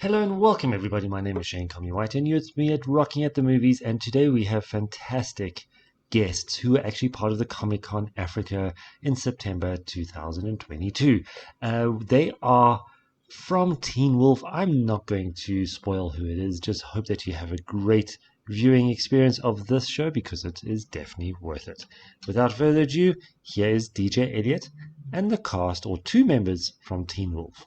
Hello and welcome everybody, my name is Shane Comley-White and you're with me at Rocking at the Movies, and today we have fantastic guests who are actually part of the Comic-Con Africa in September 2022. They are from Teen Wolf. I'm not going to spoil who it is, just hope that you have a great viewing experience of this show because it is definitely worth it. Without further ado, here is DJ Elliot and the cast, or two members from Teen Wolf.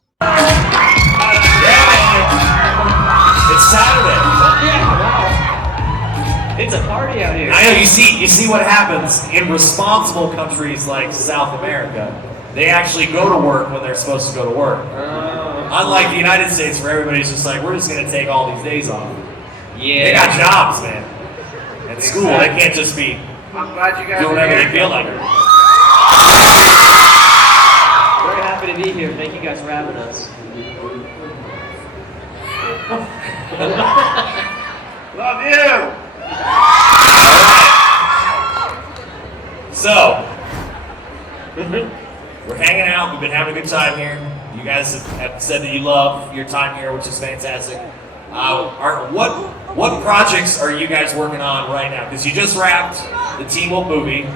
It's Saturday. Yeah, wow. It's a party out here. I know, you see what happens in responsible countries like South America. They actually go to work when they're supposed to go to work. Unlike the United States where everybody's just like, we're just going to take all these days off. Yeah. They got jobs, man. At school, they can't just be I'm glad you guys doing whatever they feel like. Very happy to be here. Thank you guys for having us. Love you! So, we're hanging out. We've been having a good time here. You guys have said that you love your time here, which is fantastic. What projects are you guys working on right now? Because you just wrapped the Teen Wolf movie.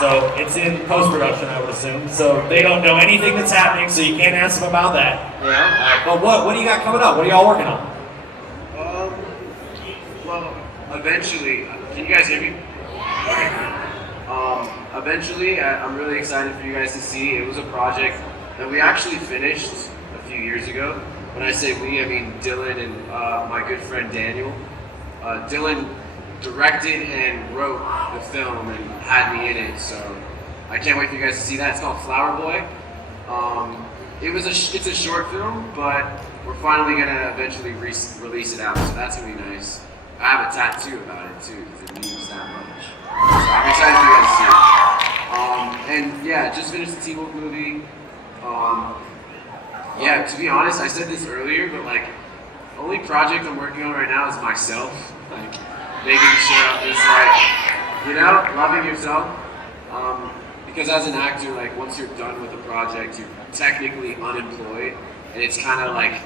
So it's in post-production, I would assume. So they don't know anything that's happening, so you can't ask them about that. Yeah. But what do you got coming up? What are y'all working on? Well, eventually, can you guys hear me? Eventually, I'm really excited for you guys to see. It was a project that we actually finished a few years ago. When I say we, I mean Dylan and my good friend Daniel. Dylan directed and wrote the film and had me in it, so I can't wait for you guys to see that. It's called Flower Boy. It's a short film, but we're finally gonna eventually release it out, so that's gonna be nice. I have a tattoo about it too, because it means that much. So I'm excited for you guys to see it. And yeah, just finished the Teen Wolf movie. Yeah, to be honest, I said this earlier, but like, the only project I'm working on right now is myself. Like, making sure is like, you know, loving yourself. Because as an actor, like once you're done with a project, you're technically unemployed, and it's kind of like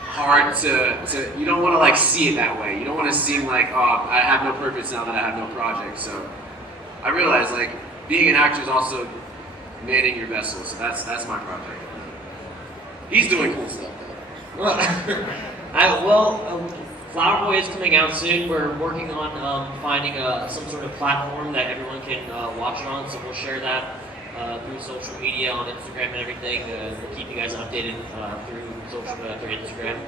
hard to you don't want to like see it that way. You don't want to seem like, oh, I have no purpose now that I have no project. So I realized like being an actor is also manning your vessel. So that's my project. He's doing cool stuff though. Flower Boy is coming out soon. We're working on finding some sort of platform that everyone can watch it on, so we'll share that through social media on Instagram and everything. We'll keep you guys updated through Instagram.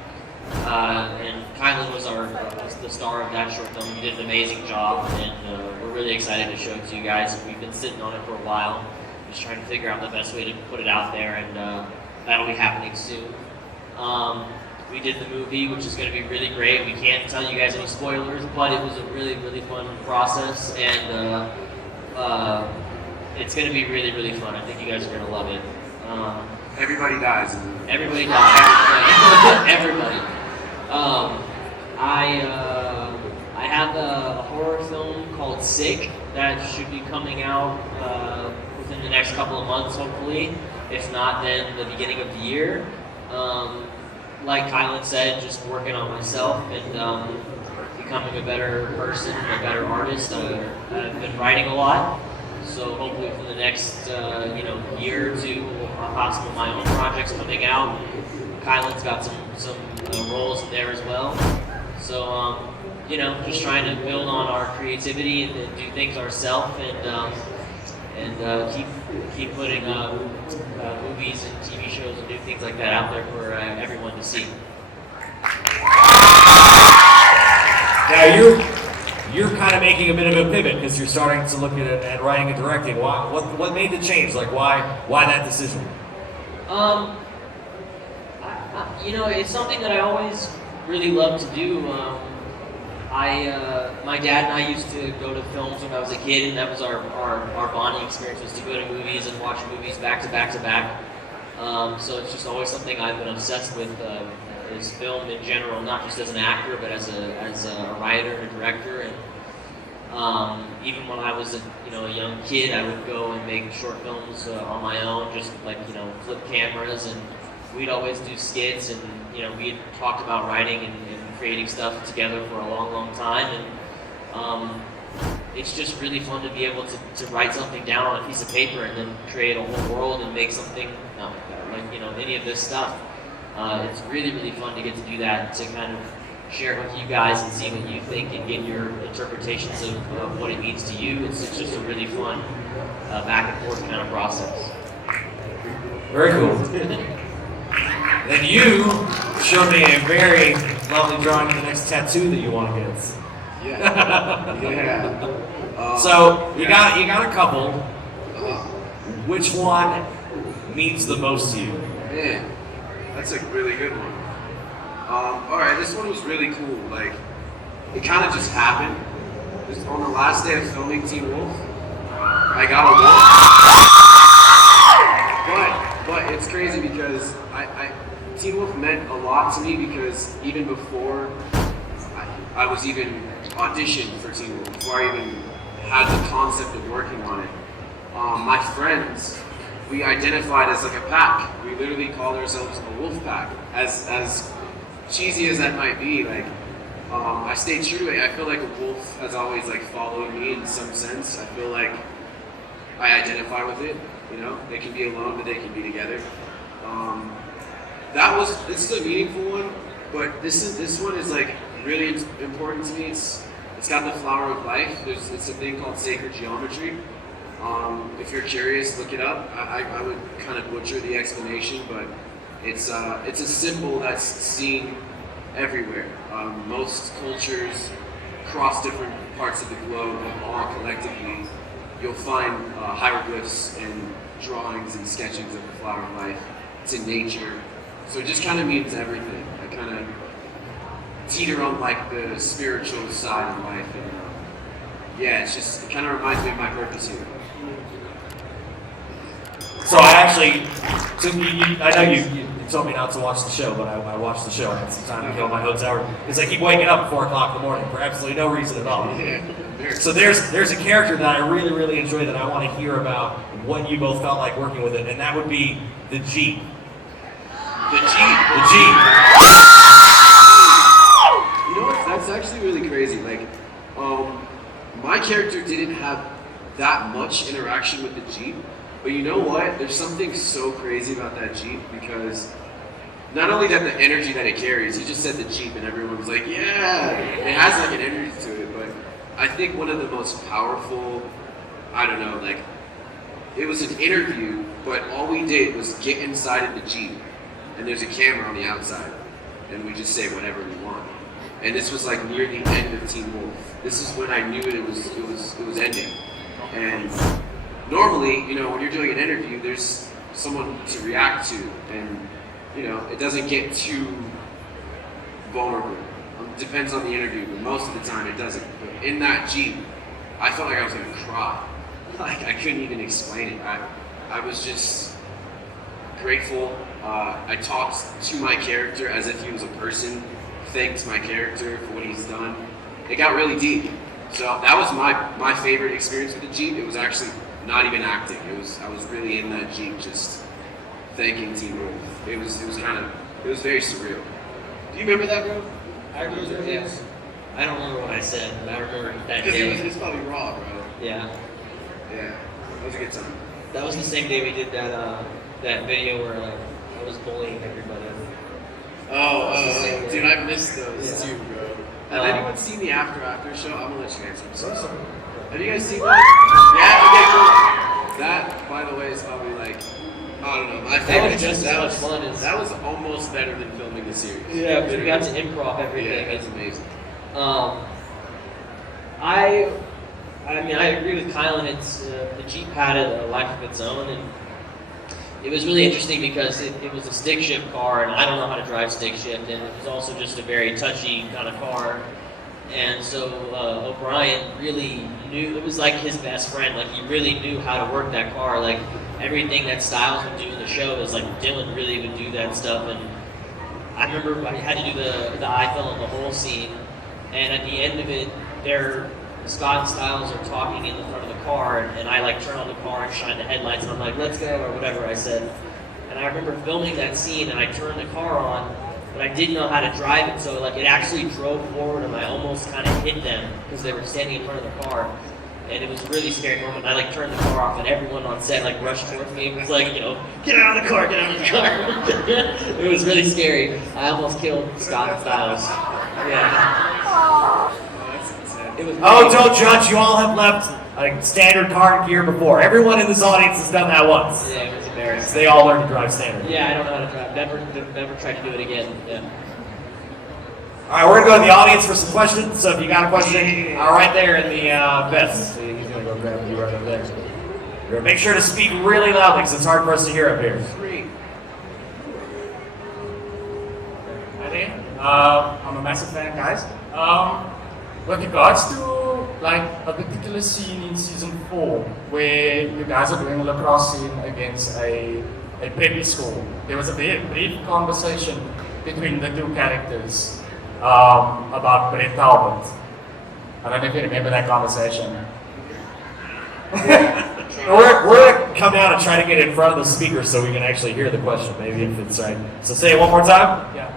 And Khylin was the star of that short film. He did an amazing job, and we're really excited to show it to you guys. We've been sitting on it for a while, just trying to figure out the best way to put it out there, and that'll be happening soon. We did the movie, which is going to be really great. We can't tell you guys any spoilers, but it was a really, really fun process, and it's going to be really, really fun. I think you guys are going to love it. Everybody dies. Everybody dies. Everybody. I have a horror film called Sick that should be coming out within the next couple of months, hopefully. If not, then the beginning of the year. Like Khylin said, just working on myself and becoming a better person, a better artist. I've been writing a lot, so hopefully for the next year or two, possibly my own projects coming out. Kylin's got some roles in there as well. So just trying to build on our creativity and do things ourselves and keep putting movies and TV shows and new things like that out there for everyone to see. Now you're kind of making a bit of a pivot because you're starting to look at writing and directing. What made the change? Like why that decision? It's something that I always really loved to do. My dad and I used to go to films when I was a kid, and that was our bonding experience, was to go to movies and watch movies back to back to back. So it's just always something I've been obsessed with, is film in general, not just as an actor, but as a writer and a director. And Even when I was a young kid, I would go and make short films on my own, just like flip cameras, and we'd always do skits, and we had talked about writing and creating stuff together for a long, long time, and it's just really fun to be able to write something down on a piece of paper and then create a whole world and make something like any of this stuff. It's really, really fun to get to do that, to kind of share with you guys and see what you think and get your interpretations of what it means to you. It's just a really fun back and forth kind of process. Very cool. Then you showed me a very lovely drawing of the next tattoo that you want to get. Yeah. So you got a couple. Which one means the most to you? Man, that's a really good one. All right, this one was really cool. Like, it kind of just happened. Just on the last day of filming Teen Wolf, I got a wolf. But it's crazy because Teen Wolf meant a lot to me, because even before I was even auditioned for Teen Wolf, before I even had the concept of working on it, my friends, we identified as like a pack. We literally called ourselves a wolf pack. As cheesy as that might be, like I stayed true to it. I feel like a wolf has always like followed me in some sense. I feel like I identify with it. They can be alone, but they can be together. This is a meaningful one, but this one is like really important to me. It's got the flower of life. It's a thing called sacred geometry. If you're curious, look it up. I would kind of butcher the explanation, but it's a symbol that's seen everywhere. Most cultures across different parts of the globe, all collectively, you'll find hieroglyphs and drawings and sketchings of the flower of life. It's in nature, so it just kind of means everything. I kind of teeter on like the spiritual side of life, and it kind of reminds me of my purpose here. So I know you told me not to watch the show, but I watched the show. I had some time to kill my hotel. Because I keep waking up at 4 o'clock in the morning for absolutely no reason at all. So there's a character that I really, really enjoy that I want to hear about what you both felt like working with it, and that would be the Jeep. The Jeep. The Jeep. You know what? That's actually really crazy. Like, my character didn't have that much interaction with the Jeep, but you know what? There's something so crazy about that Jeep, because not only that the energy that it carries, he just said the Jeep and everyone was like, yeah, it has like an energy to it, but I think one of the most powerful, it was an interview, but all we did was get inside of the Jeep, and there's a camera on the outside, and we just say whatever we want. And this was like near the end of Teen Wolf. This is when I knew it was ending. And normally, when you're doing an interview, there's someone to react to, and it doesn't get too vulnerable. It depends on the interview, but most of the time it doesn't. But in that Jeep, I felt like I was gonna cry. Like, I couldn't even explain it. I was just grateful. I talked to my character as if he was a person, thanked my character for what he's done. It got really deep. So that was my favorite experience with the Jeep. It was actually not even acting. I was really in that Jeep just thanking Teen Wolf. It was very surreal. Do you remember that, bro? I remember, yes. I don't remember what I said, but I remember that day. Because it's probably raw, bro. Yeah. Yeah. That was a good time. That was the same day we did that video where like I was bullying everybody. Dude, I missed those too, bro. Has anyone seen the after show? I'm gonna let you answer. I'm so sorry. Have you guys seen that? Yeah, okay, cool. That, by the way, is probably like, I don't know, my favorite. That was just as much fun as... That was almost better than filming the series. Yeah, because we got to improv everything. Yeah, it's amazing. I mean, I agree with Khylin. It's the Jeep had a life of its own, and it was really interesting because it was a stick shift car, and I don't know how to drive stick shift, and it was also just a very touchy kind of car. And so O'Brien really knew, it was like his best friend. Like, he really knew how to work that car. Like, everything that Styles would do in the show is like Dylan really would do that stuff. And I remember I had to do the eye fill on the whole scene, and at the end of it, Scott and Styles are talking in the front of the car, and I like turn on the car and shine the headlights, and I'm like, let's go, or whatever I said. And I remember filming that scene, and I turned the car on, but I didn't know how to drive it, so like it actually drove forward, and I almost kind of hit them because they were standing in front of the car. And it was a really scary moment. I like turned the car off, and everyone on set like rushed towards me. It was like, you know, get out of the car, get out of the car. It was really scary. I almost killed Scott and Styles. Yeah. It was Oh, don't judge. You all have left like standard car gear before. Everyone in this audience has done that once. Yeah, it was embarrassing. They all learned to drive standard. Yeah, I don't know how to drive. Never tried to do it again. Yeah. All right, we're gonna go to the audience for some questions. So if you got a question, right there in the vest. So he's gonna go grab you right over there. You're gonna make sure to speak really loudly because it's hard for us to hear up here. Hi there. I'm a massive fan, guys. With regards to like a particular scene in season 4 where you guys are doing a lacrosse scene against a preppy school, there was a very brief conversation between the two characters about Brett Talbot. I don't know if you remember that conversation. We're gonna come out and try to get in front of the speaker so we can actually hear the question, maybe if it's right. So say it one more time. Yeah.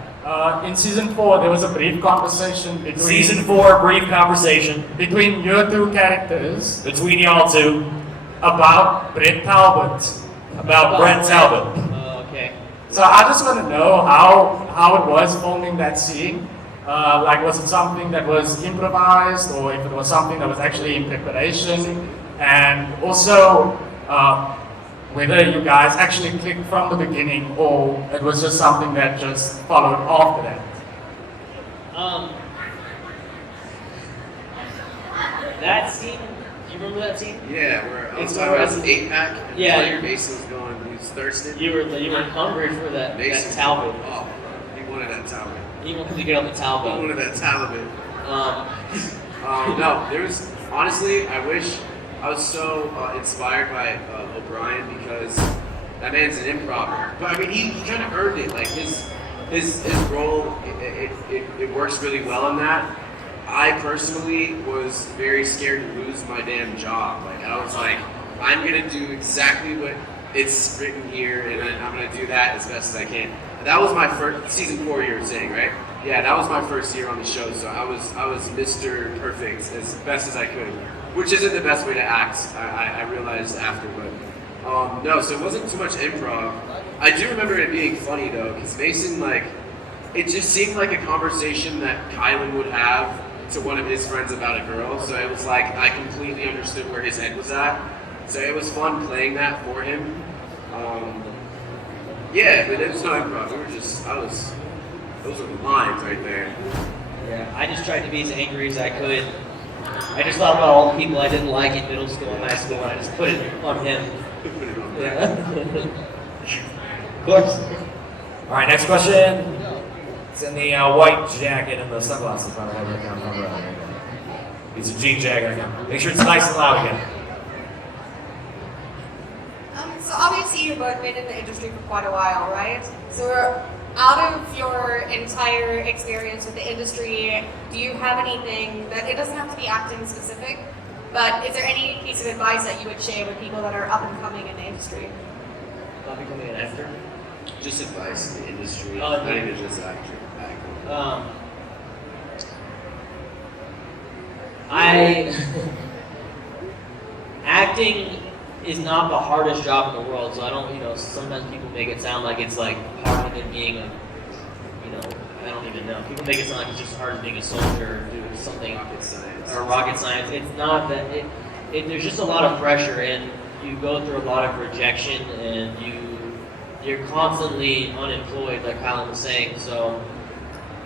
In season 4, there was a brief conversation between Season 4, brief conversation between your two characters between y'all two about Brett Talbot. about Brett Talbot. Oh, okay. So I just want to know how it was filming that scene. Like, was it something that was improvised, or if it was something that was actually in preparation? And also, whether you guys actually clicked from the beginning, or it was just something that just followed after that. That scene. Do you remember that scene? Yeah, where I was It's talking about where- his 8-pack. And Yeah, Mason was going, he was thirsty. You were hungry for that Talbot. Oh, he wanted that Talbot. You wanted to get on the He Talbot. wanted that Talbot. Um, No, there was, honestly, I wish I was so inspired by O'Brien because that man's an improver. But I mean, he kind of earned it. Like his role, it works really well in that. I personally was very scared to lose my damn job. Like I was like, I'm gonna do exactly what it's written here, and I'm gonna do that as best as I can. And that was my first season 4. You were saying, right? Yeah, that was my first year on the show, so I was Mr. Perfect as best as I could, which isn't the best way to act. I realized after, but no, so it wasn't too much improv. I do remember it being funny though, because Mason, like, it just seemed like a conversation that Khylin would have to one of his friends about a girl. So it was like I completely understood where his head was at. So it was fun playing that for him. Yeah, but it was no improv. We were just, those were the lines right there. yeah, I just tried to be as angry as I could. I just thought about all the people I didn't like in middle school and high school, and I just put it on him. Put it on Yeah. Of course. All right, next question. It's in the white jacket and the sunglasses. I don't have it down. It's a jean jacket again. Make sure it's nice and loud again. So obviously you've both been in the industry for quite a while, right? So out of your entire experience with the industry, do you have anything that, it doesn't have to be acting specific, but is there any piece of advice that you would share with people that are up and coming in the industry? Not becoming an actor. Just advice in the industry, Oh, not yeah. even just acting. Acting is not the hardest job in the world, so I don't, sometimes people make it sound like it's like harder than being a, I don't even know. People make it sound like it's just as hard as being a soldier or doing something Rocket science. or rocket science. It's not that. There's just a lot of pressure, and you go through a lot of rejection, and you're constantly unemployed, like Khylin was saying. So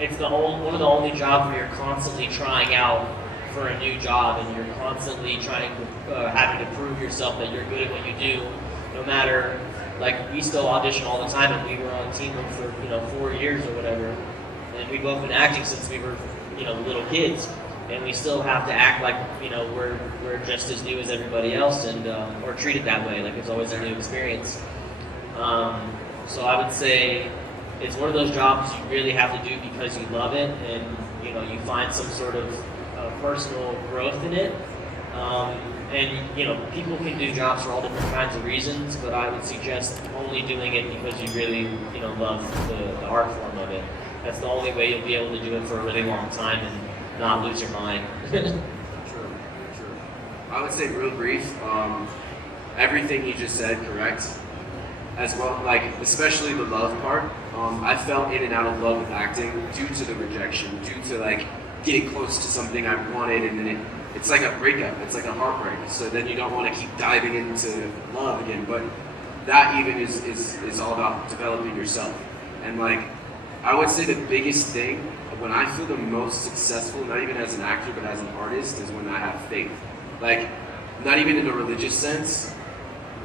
it's one of the only jobs where you're constantly trying out for a new job, and you're constantly trying to having to prove yourself that you're good at what you do, no matter. Like, we still audition all the time, and we were on Team Room for 4 years or whatever, and we've both been acting since we were little kids, and we still have to act like we're just as new as everybody else, and or treated that way, like it's always a new experience. So I would say it's one of those jobs you really have to do because you love it, and you find some sort of personal growth in it. And you know, people can do jobs for all different kinds of reasons, but I would suggest only doing it because you really, you know, love the art form of it. That's the only way you'll be able to do it for a really long time and not lose your mind. True. I would say real brief. Everything you just said, correct. As well, like especially the love part. I fell in and out of love with acting due to the rejection, due to like getting close to something I wanted, and then it's like a breakup. It's like a heartbreak. So then you don't want to keep diving into love again. But that even is all about developing yourself. And like I would say the biggest thing when I feel the most successful, not even as an actor but as an artist, is when I have faith. Like not even in a religious sense.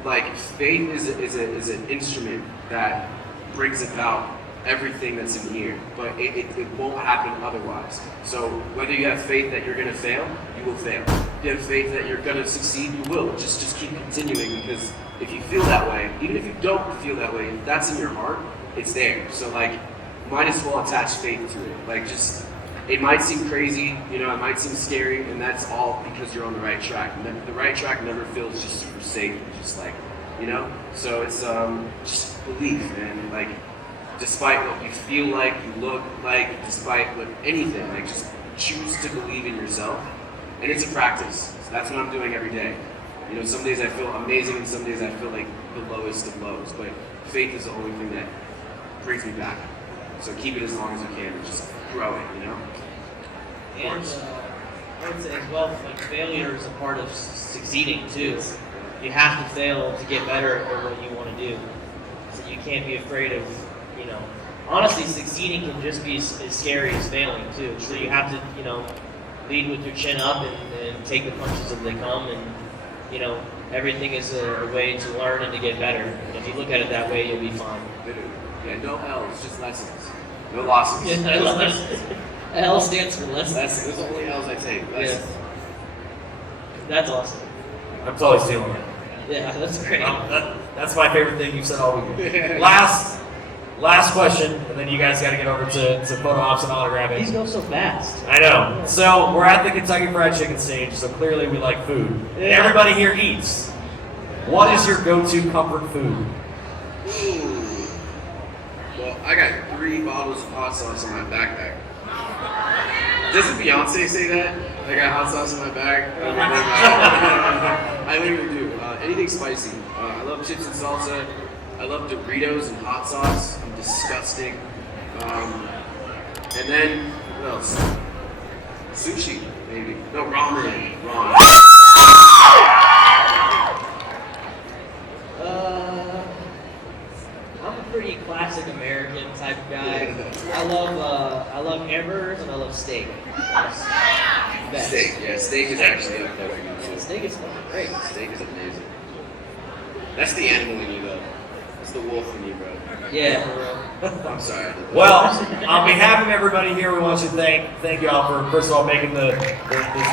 Like faith is an instrument that brings about everything that's in here, but it won't happen otherwise. So whether you have faith that you're gonna fail, you will fail. If you have faith that you're gonna succeed, you will. Just keep continuing, because if you feel that way, even if you don't feel that way, if that's in your heart, it's there. So like, might as well attach faith to it. Like just, it might seem crazy, you know, it might seem scary, and that's all because you're on the right track. And the right track never feels just super safe, just like, you know? So it's just belief, man. Like, despite what you feel like, you look like, despite what anything, like just choose to believe in yourself. And it's a practice. So that's what I'm doing every day. You know, some days I feel amazing and some days I feel like the lowest of lows, but faith is the only thing that brings me back. So keep it as long as you can and just grow it, you know? And I would say as well, like failure is a part of succeeding too. You have to fail to get better at what you want to do. So you can't be afraid of, you know, honestly, succeeding can just be as scary as failing too. So you have to, you know, lead with your chin up and take the punches as they come. And, you know, everything is a way to learn and to get better. And if you look at it that way, you'll be fine. Yeah, no L's, just lessons. No losses. Yeah, I love that. L stands for lessons. Lessons. Those are the only L's I take. Lessons. Yeah. That's awesome. I'm totally stealing it. Yeah, that's great. That's my favorite thing you've said all weekend. Last question, and then you guys got to get over to photo ops and autographing. These go so fast. I know. So we're at the Kentucky Fried Chicken stage, so clearly we like food. Yeah. Everybody here eats. What is your go-to comfort food? Ooh. Well, I got 3 bottles of hot sauce in my backpack. Doesn't Beyonce say that? I got hot sauce in my bag. I literally do. Anything spicy. I love chips and salsa. I love Doritos and hot sauce. I'm disgusting. And then, what else? Sushi, maybe. No, ramen. Ramen. I'm a pretty classic American type of guy. I love hamburgers and I love steak. Best. Steak, yeah, steak is actually up there for me too. Steak is fucking great. Steak is amazing. That's the animal in you, though. That's the wolf in you, bro. Yeah, for real. I'm sorry. Well, on behalf of everybody here, we want to thank you all for, first of all, making the very short chorus.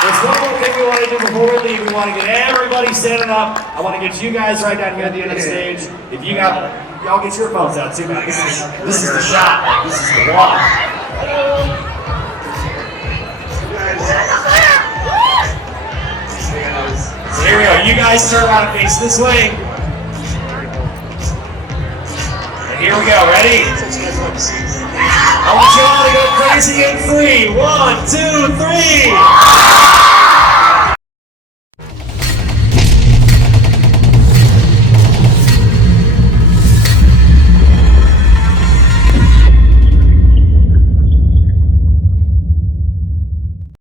There's one more thing we want to do before we leave. We want to get everybody standing up. I want to get you guys right down here at the end of the stage. If you got, y'all get your phones out too, man. This is the shot. This is the one. So here we go. You guys turn around and face this way. And here we go. Ready? I want you all to go crazy in 3. 1, 2, 3.